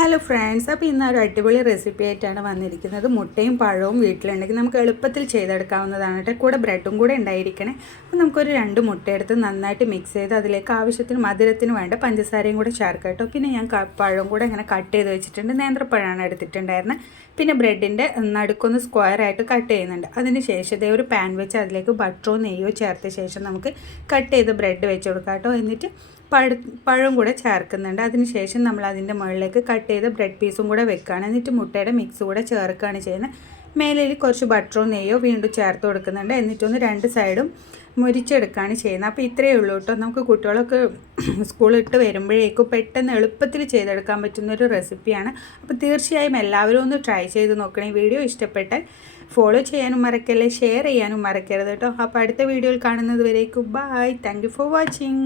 Hello friends, അപ്പോൾ ഇന്ന് ഒരു അടിപൊളി റെസിപ്പി ആയിട്ടാണ് വന്നിരിക്കുന്നത്. മുട്ടയും പഴവും വീട്ടിലുണ്ടെങ്കിൽ നമുക്ക് എളുപ്പത്തിൽ ചെയ്തെടുക്കാവുന്നതാണ് കേട്ടോ. കൂടെ ബ്രെഡും കൂടെ ഉണ്ടായിരിക്കണേ. അപ്പോൾ നമുക്കൊരു 2 മുട്ടയെടുത്ത് നന്നായിട്ട് മിക്സ് ചെയ്ത് അതിലേക്ക് ആവശ്യത്തിന് മധുരത്തിന് വേണ്ട പഞ്ചസാരയും കൂടെ ചേർക്കാം കേട്ടോ. പിന്നെ ഞാൻ പഴവും കൂടെ ഇങ്ങനെ കട്ട് ചെയ്ത് വെച്ചിട്ടുണ്ട്. നേന്ത്രപ്പഴമാണ് എടുത്തിട്ടുണ്ടായിരുന്നത്. പിന്നെ ബ്രെഡിൻ്റെ നടുക്കൊന്ന് സ്ക്വയറായിട്ട് കട്ട് ചെയ്യുന്നുണ്ട്. അതിന് ശേഷം ഇതേ ഒരു പാൻ വെച്ച് അതിലേക്ക് ബട്ടറോ നെയ്യോ ചേർത്ത ശേഷം നമുക്ക് കട്ട് ചെയ്ത് ബ്രെഡ് വെച്ച് കൊടുക്കാം കേട്ടോ. എന്നിട്ട് പഴം കൂടെ ചേർക്കുന്നുണ്ട്. അതിനുശേഷം നമ്മൾ അതിൻ്റെ മുകളിലേക്ക് കട്ട് ചെയ്ത് ബ്രെഡ് പീസും കൂടെ വെക്കുകയാണ്. എന്നിട്ട് മുട്ടയുടെ മിക്സ് കൂടെ ചേർക്കുകയാണ് ചെയ്യുന്നത്. മേലിൽ കുറച്ച് ബട്ടറോ നെയ്യോ വീണ്ടും ചേർത്ത് കൊടുക്കുന്നുണ്ട്. എന്നിട്ടൊന്ന് 2 സൈഡും മുരിച്ചെടുക്കുകയാണ് ചെയ്യുന്നത്. അപ്പോൾ ഇത്രയേ ഉള്ളൂ കേട്ടോ. നമുക്ക് കുട്ടികളൊക്കെ സ്കൂളിട്ട് വരുമ്പോഴേക്കും പെട്ടെന്ന് എളുപ്പത്തിൽ ചെയ്തെടുക്കാൻ പറ്റുന്നൊരു റെസിപ്പിയാണ്. അപ്പോൾ തീർച്ചയായും എല്ലാവരും ഒന്ന് ട്രൈ ചെയ്ത് നോക്കണേ. വീഡിയോ ഇഷ്ടപ്പെട്ടാൽ ഫോളോ ചെയ്യാനും മറക്കല്ലേ, ഷെയർ ചെയ്യാനും മറക്കരുത് കേട്ടോ. അപ്പോൾ അടുത്ത വീഡിയോയിൽ കാണുന്നത് വരേക്കും bye. Thank you for watching.